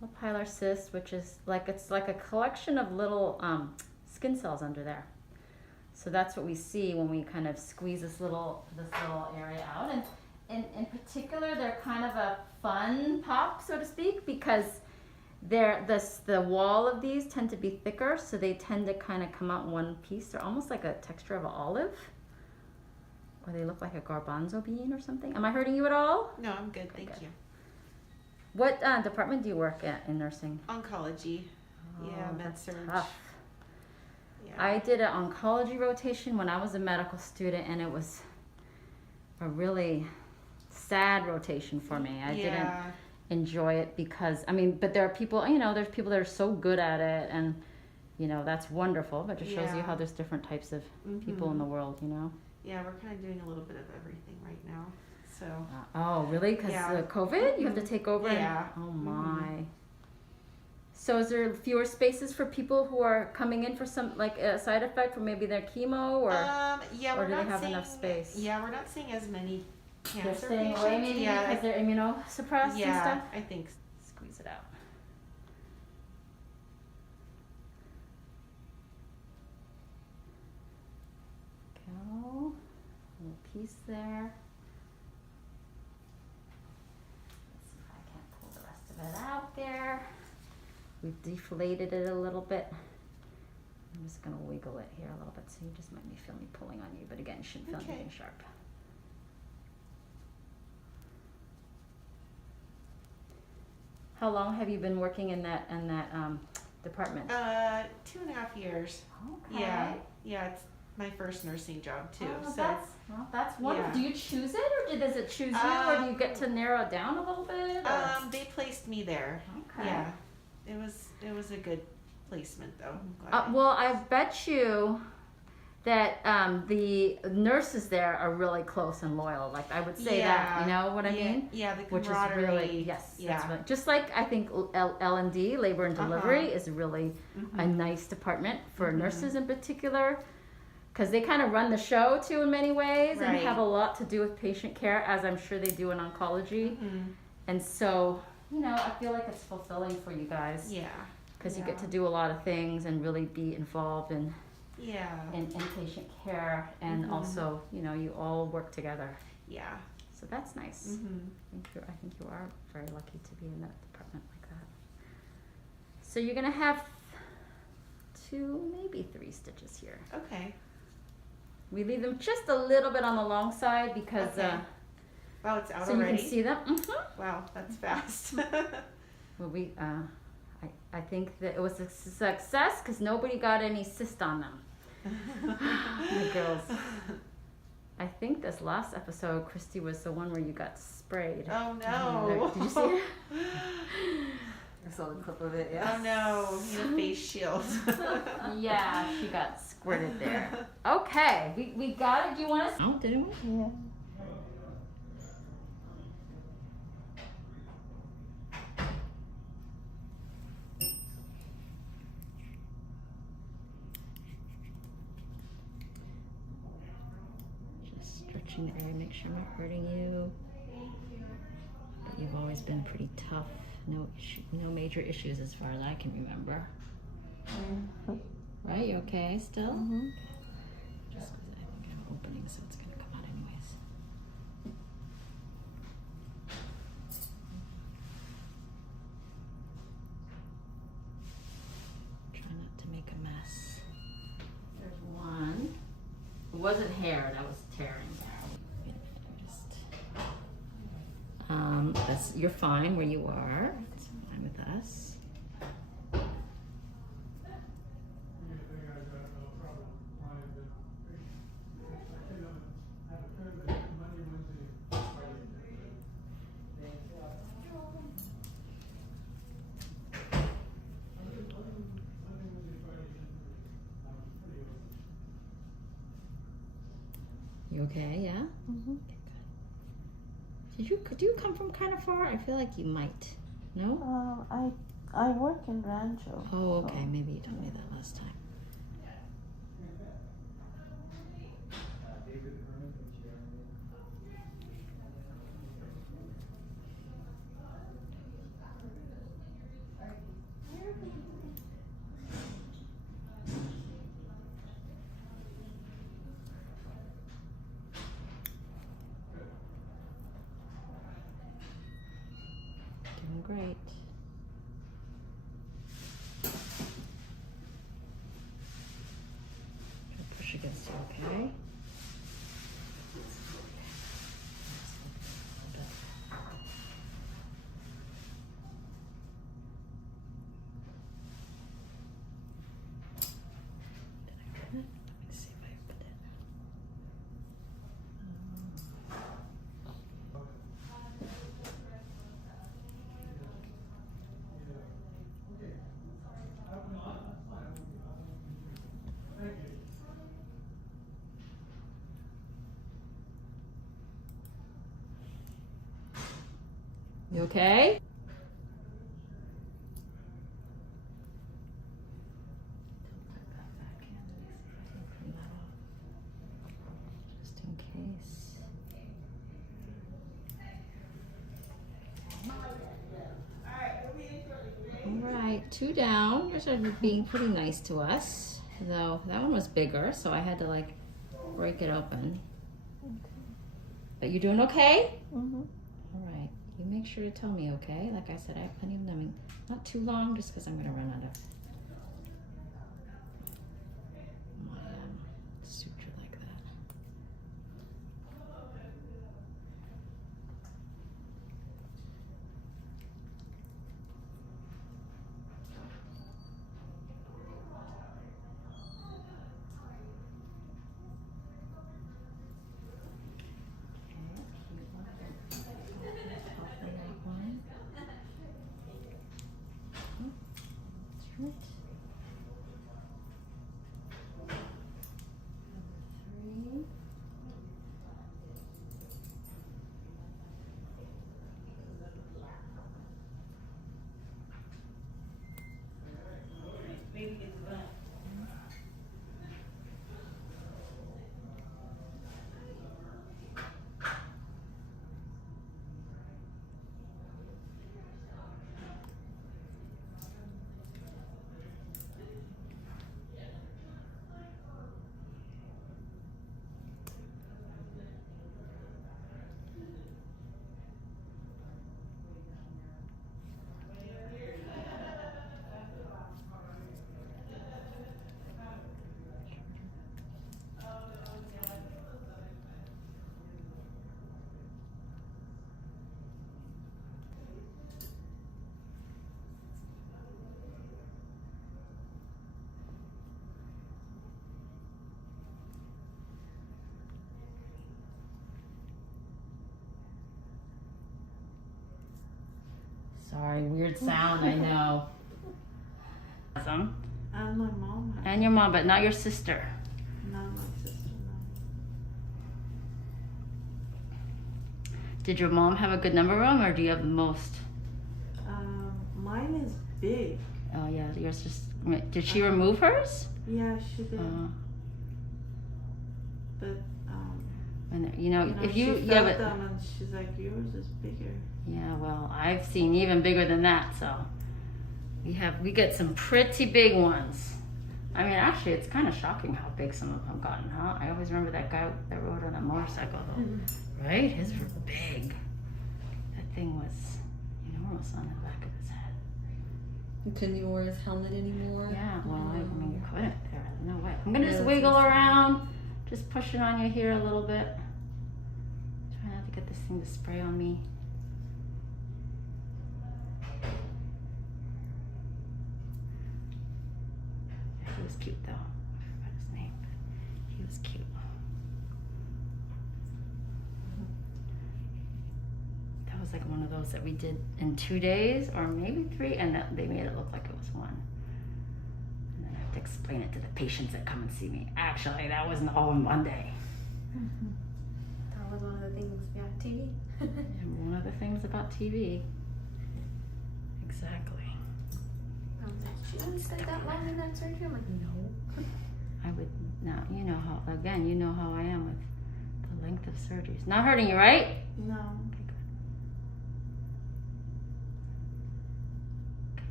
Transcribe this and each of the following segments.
called Pilar cyst, which is like, it's like a collection of little skin cells under there. So that's what we see when we kind of squeeze this little area out. And in particular, they're kind of a fun pop, so to speak, because the wall of these tend to be thicker, so they tend to kind of come out in one piece. They're almost like a texture of an olive, or they look like a garbanzo bean or something. Am I hurting you at all? No, I'm good, thank you. What department do you work at in nursing? Oncology. Oh, Yeah, med that's surg. tough. Yeah. I did an oncology rotation when I was a medical student, and it was a really sad rotation for me. I didn't enjoy it because, I mean, but there are people, you know, there's people that are so good at it, and, you know, that's wonderful, but it just shows you how there's different types of people in the world, you know? Yeah, we're kind of doing a little bit of everything right now, so. Oh, really? Because COVID? You have to take over? Yeah. Oh, my. So is there fewer spaces for people who are coming in for some, like, a side effect for maybe their chemo, or, or do they have enough space? Yeah, we're not seeing as many cancer They're staying patients. away maybe because they're immunosuppressed and stuff? I think so. Squeeze it out. Go. Little piece there. Let's see if I can't pull the rest of it out there. We've deflated it a little bit. I'm just going to wiggle it here a little bit, so you just might feel me pulling on you, but again, you shouldn't feel anything sharp. How long have you been working in that department? 2.5 years. Okay. Yeah, it's my first nursing job too. Oh, so that's wonderful. Yeah. Do you choose it, or does it choose you, or do you get to narrow it down a little bit? They placed me there. Okay. Yeah, it was a good placement though. I'm glad Well, I bet you that the nurses there are really close and loyal. Like, I would say that, you know what I mean? Yeah, the Which is camaraderie. really, yes, that's really, just like I think L&D, labor and delivery, is really a nice department for nurses in particular, because they kind of run the show too in many ways and have a lot to do with patient care, as I'm sure they do in oncology. And so, you know, I feel like it's fulfilling for you guys. Yeah. Because you get to do a lot of things and really be involved in patient care, and also, you know, you all work together. Yeah. So that's nice. I think you are very lucky to be in that department like that. So you're gonna have 2, maybe 3 stitches here. Okay. We leave them just a little bit on the long side because wow, it's out so already. you can see them. Wow, that's fast. Well, I think that it was a success because nobody got any cyst on them. The girls. I think this last episode, Christy, was the one where you got sprayed. Oh no! Did you see it? I saw the clip of it. Yeah. Oh no! You need a face shield. Yeah, she got squirted there. Okay, we got it. Do you want to? Oh, didn't we? Yeah. Stretching the area, make sure I'm not hurting you. But you've always been pretty tough. No major issues as far as I can remember. Right? You okay still? Just because I think I'm opening, so it's going to come out anyways. Try not to make a mess. There's one. It wasn't hair that was tearing there. You're fine where you are. It's fine with us. You okay? Yeah? Okay, good. Do you come from kind of far? I feel like you might. No? I work in Rancho. Oh, okay. Maybe you told me that last time. against you, okay? You okay? Just in case. All right, 2 down. Those are being pretty nice to us. Though that one was bigger, so I had to like break it open. Okay. But you doing okay? Mm-hmm. All right. You make sure to tell me, okay? Like I said, I have plenty of numbing. Not too long, just because I'm going to run out of my suture like that. Sorry, weird sound, I know. Awesome. And my mom. And your mom, but not your sister. Not my sister, no. Did your mom have a good number room, or do you have the most? Mine is big. Oh yeah, yours just. Did she remove hers? Yeah, she did. But And you know, if she you felt but them and she's like, yours is bigger. yeah, well, I've seen even bigger than that. So we get some pretty big ones. I mean, actually, it's kind of shocking how big some of them gotten, huh? I always remember that guy that rode on a motorcycle, though, right? His were big. That thing was enormous on the back of his head. You couldn't even wear his helmet anymore? Yeah, well, I mean, you couldn't. There was no way. I'm gonna just Yeah, wiggle that's around, just pushing on you here a little bit. Try not to get this thing to spray on me. He was cute though. I forgot his name. He was cute. That was like one of those that we did in 2 days or maybe 3, and they made it look like it was 1. And then I have to explain it to the patients that come and see me. Actually, that wasn't all in one day. That was one of the things, yeah, TV. And one of the things about TV. Exactly. I was like, she didn't stay that long in that surgery. I'm like, no. I would now, you know how, again, you know how I am with the length of surgeries. Not hurting you, right? No. Okay, good.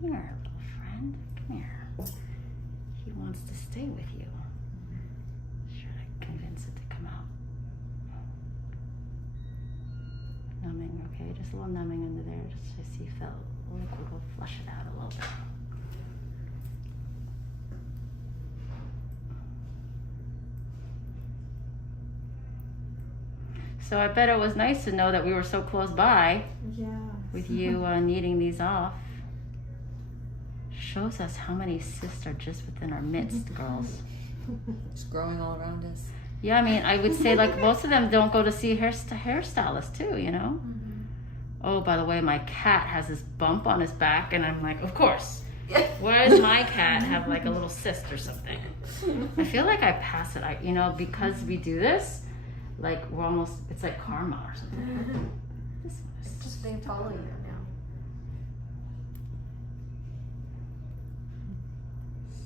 Come here, little friend. Come here. He wants to stay with you. Sure to convince it to come out. Numbing, okay? Just a little numbing under there, just to see if that liquid will flush it out a little bit. So I bet it was nice to know that we were so close by Yeah. with you needing these off. Shows us how many cysts are just within our midst, girls. It's growing all around us. Yeah, I mean, I would say like most of them don't go to see hairstylists too, you know? Oh, by the way, my cat has this bump on his back, and I'm like, of course. Where does my cat have like a little cyst or something? I feel like I pass it, you know, because we do this, like we're almost, it's like karma or something. This one is Just they follow you now.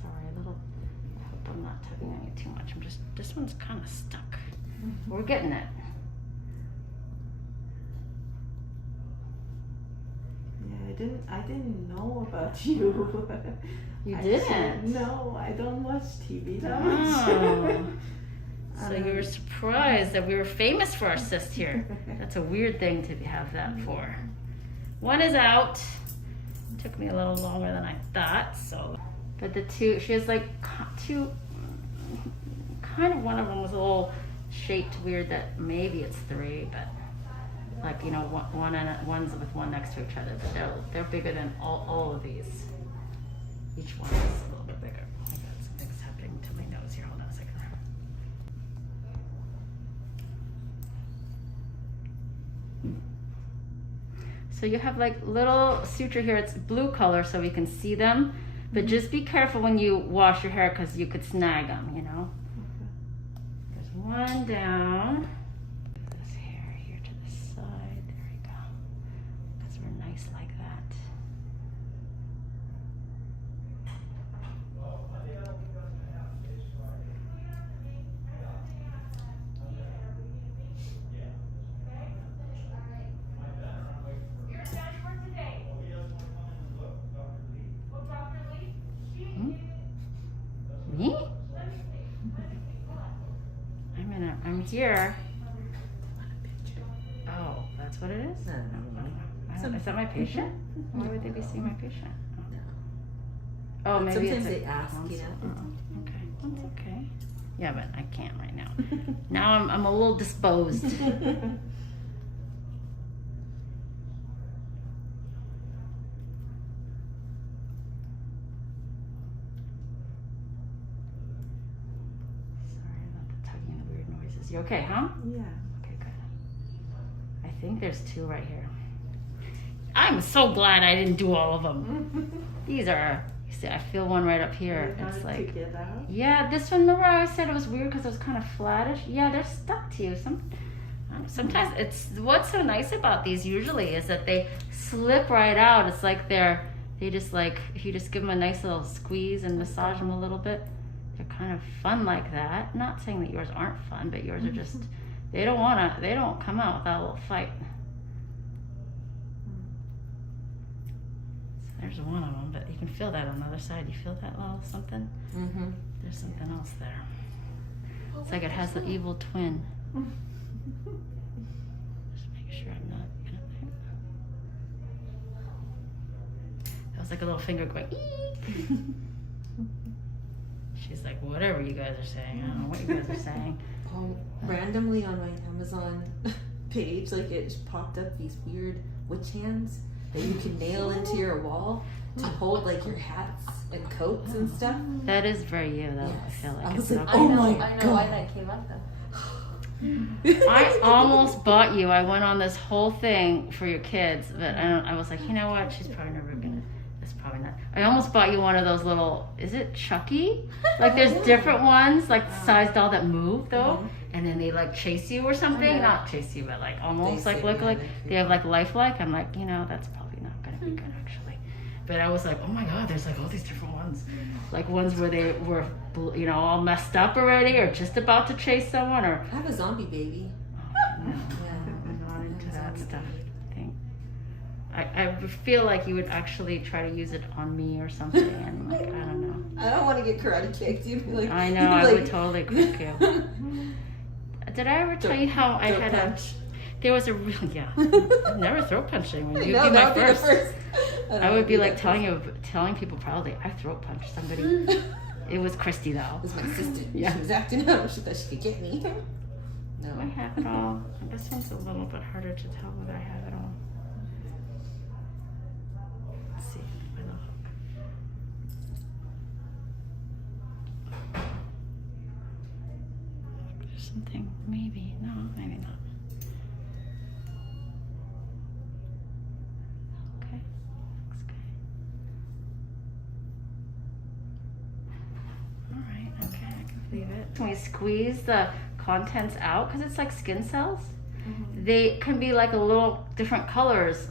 sorry, a little, I hope I'm not tugging on you too much. This one's kind of stuck. We're getting it. Yeah, I didn't know about you. You I didn't? No, I don't watch TV that Oh. much. So you were surprised that we were famous for our cyst here. That's a weird thing to have that for. One is out. Took me a little longer than I thought, so. But the two, she has like two, kind of one of them was a little shaped weird that maybe it's three, but like, you know, one's with one next to each other, but they're bigger than all of these. Each one is a little bit bigger. I got some things happening to my nose here. Hold on a second. So you have like little suture here. It's blue color so we can see them, but just be careful when you wash your hair because you could snag them, you know. There's one down. This hair here to the side. There we go. Because we're nice like that. Me? I'm here. Oh, that's what it is? Is that my patient? Why would they be seeing my patient? Oh, maybe Sometimes it's they ask, you know. Oh, okay, that's okay. Yeah, but I can't right now. Now I'm a little disposed. Sorry about the tugging and the weird noises. You okay, huh? Yeah. Okay, good. I think there's two right here. I'm so glad I didn't do all of them. These are, you see, I feel one right up here. You It's wanted like, to get out? yeah, this one, remember I said it was weird because it was kind of flattish? Yeah, they're stuck to you. Sometimes it's, what's so nice about these usually is that they slip right out. It's like they just like, if you just give them a nice little squeeze and massage them a little bit, they're kind of fun like that. Not saying that yours aren't fun, but yours are just, they don't come out without a little fight. So there's one of them, but you can feel that on the other side. You feel that little something? Mm-hmm. There's something else there. It's like it has the evil twin. Just make sure I'm not gonna. That was like a little finger going. Eek. She's like, whatever you guys are saying. I don't know what you guys are saying. Oh, randomly on my Amazon page, like it just popped up these weird witch hands that you can nail into your wall to hold like your hats and coats and stuff. That is very you, though. Yes. I feel like I it's was like, not oh good. my I know why God. that came up though. I almost bought you. I went on this whole thing for your kids, but I was like, you know what? She's probably never gonna. It's probably not. I almost bought you one of those little. Is it Chucky? Like there's different ones, like the size doll that move though, and then they like chase you or something. Not chase you, but like almost They like say, look yeah, like they they have like lifelike. I'm like, you know, that's probably not gonna be good actually. But I was like, oh my God, there's like all these different ones, like ones where they were, you know, all messed up already, or just about to chase someone, or. I have a zombie baby. No, Yeah. I'm not into Yeah, that zombie stuff. baby. I think I would feel like you would actually try to use it on me or something, and like I don't know. I don't want to get karate kicked. You'd be like, I know I would totally kick you. Did I ever tell you how I had a? There was a real I'd never throat punch anyone. You'd No, be my that would be the first. first. I would be like that telling people proudly I throat punched somebody. It was Christy though. It was my sister. Yeah. She was acting out. She thought she could get me. Do I No. have it all? This one's a little bit harder to tell whether I have it all. Let's see if I know. There's something, maybe. No, maybe not. Okay, looks good. All right, okay, I can leave it. When we squeeze the contents out, because it's like skin cells, they can be like a little different colors,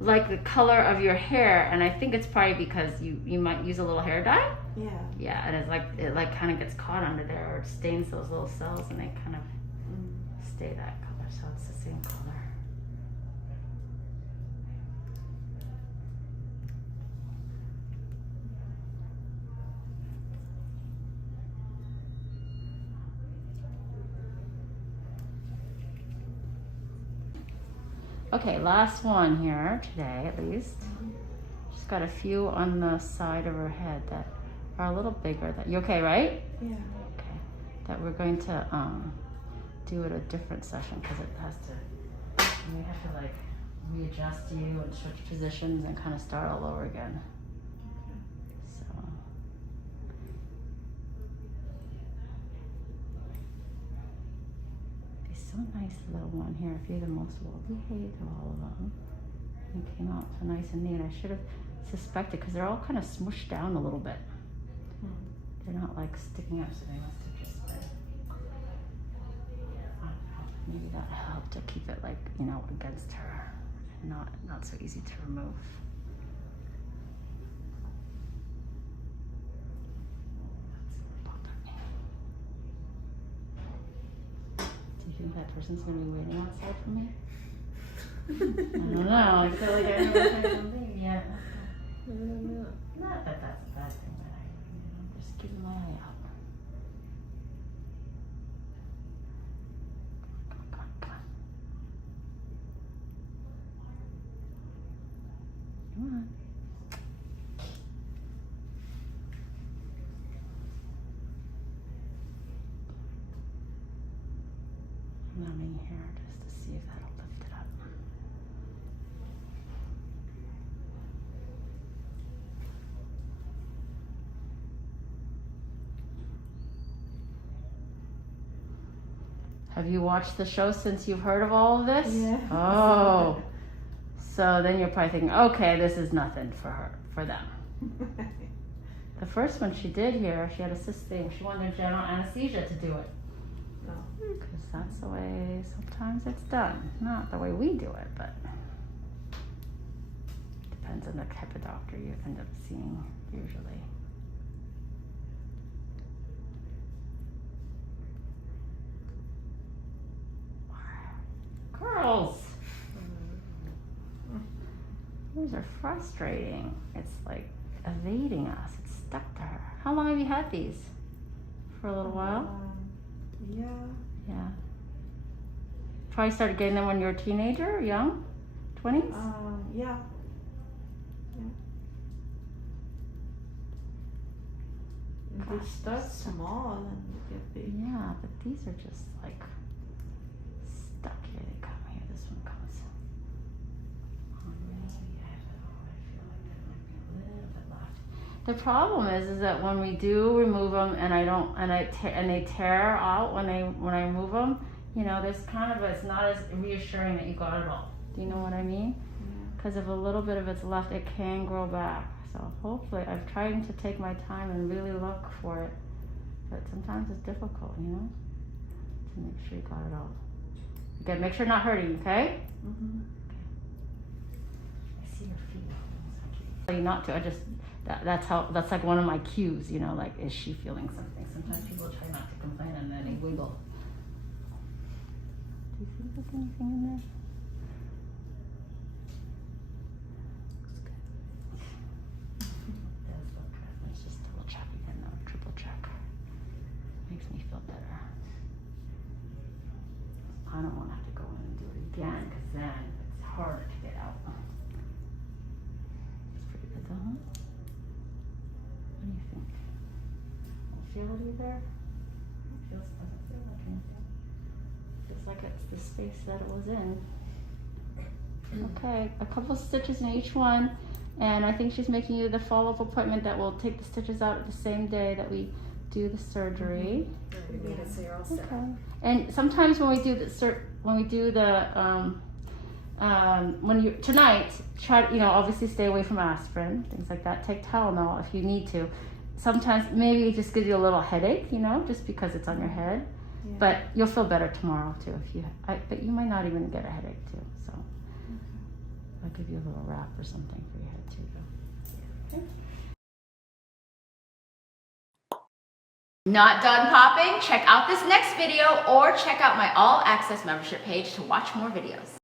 like the color of your hair, and I think it's probably because you might use a little hair dye. Yeah. Yeah, and it like kind of gets caught under there, or it stains those little cells, and they kind of stay that color, so it's the same color. Okay, last one here today, at least. Just got a few on the side of her head that are a little bigger. That you okay, right? Yeah. Okay. That we're going to do at a different session because it has to. We have to like readjust you and switch positions and kind of start all over again. So. So nice little one here. If you're the most well behaved of all of them, it came out so nice and neat. I should have suspected because they're all kind of smushed down a little bit. They're not like sticking up, so they must have just been. Maybe that helped to keep it like against her, and not so easy to remove. Do you think that person's gonna be waiting outside for me? I don't know. I feel like I never heard something yet. Not that that's a bad thing, but I'm just keeping my eye out. Come on. Come on. Numbing here just to see if that'll lift it up. Have you watched the show since you've heard of all of this? Yeah. Oh. So then you're probably thinking, okay, this is nothing for them. The first one she did here, she had a cyst thing. She wanted general anesthesia to do it. Because that's the way sometimes it's done. Not the way we do it, but depends on the type of doctor you end up seeing usually. Girls! These are frustrating. It's like evading us. It's stuck to her. How long have you had these? For a little while? Yeah. Yeah. Probably started getting them when you were a teenager, young? 20s? Yeah. They start small and get big. Yeah, but these are just like stuck here. They come here. This one comes. Maybe I have it all. I feel like there might be a little bit left. The problem is that when we do remove them and they tear out when I remove them, there's kind of it's not as reassuring that you got it all. Do you know what I mean? Because if a little bit of it's left, it can grow back. So hopefully, I've tried to take my time and really look for it, but sometimes it's difficult, to make sure you got it all. Again, make sure not hurting, okay? Mm-hmm. I see your feet. Tell you not to. That's like one of my cues, like is she feeling something? Sometimes people try not to complain and then they wiggle. Do you think there's anything in there? Let's just double check again though, triple check. Makes me feel better. I don't want to have to go in and do it again because then it's harder to get out. It's pretty good though, huh? What do you think? Don't feel it either? Doesn't feel like anything. Just like it's the space that it was in. Okay, a couple stitches in each one, and I think she's making you the follow-up appointment that will take the stitches out the same day that we do the surgery. So you're all set. Okay. And sometimes when we do tonight, try to, obviously stay away from aspirin, things like that. Take Tylenol if you need to. Sometimes maybe it just gives you a little headache, just because it's on your head. Yeah. But you'll feel better tomorrow too but you might not even get a headache too. So I'll give you a little wrap or something for your head too. Okay. Not done popping? Check out this next video or check out my all access membership page to watch more videos.